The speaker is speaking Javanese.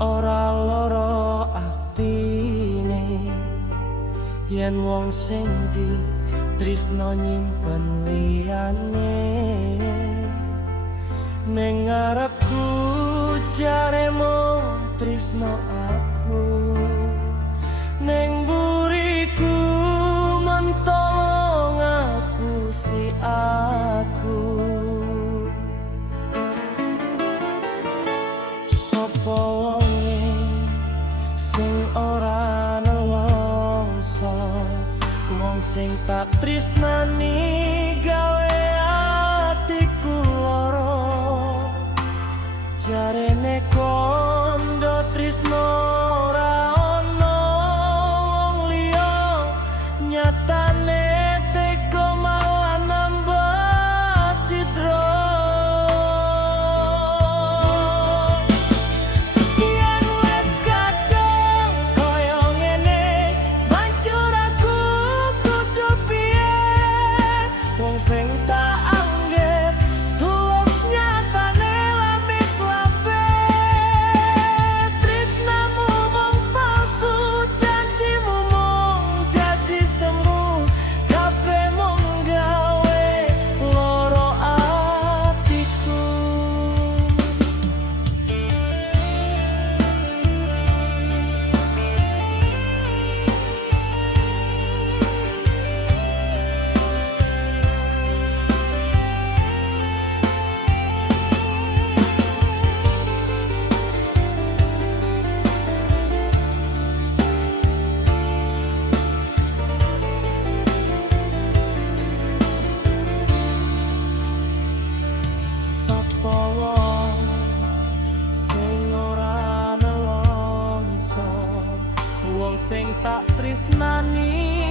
ora lara atine yen wong sing ditresno nyimpen liyane ning ngarepku jaremu tresno aku ning buriku mentolong ngapusi aku sapa wonge sing ora nelongso wong sing tak tresnani gawe atiku lara jarene kondo tresno ora ono wong liya nyatane teko malah nambah cidra yen wis kadung koyo ngene banjur aku kudu piye wong sing tak anggap tulus nyatane lamis lape tresnamu mung palsu janjimu mung janji semu kabeh mung gawe loro atiku sapa wong sing ora nelongso wong sing tak tresnani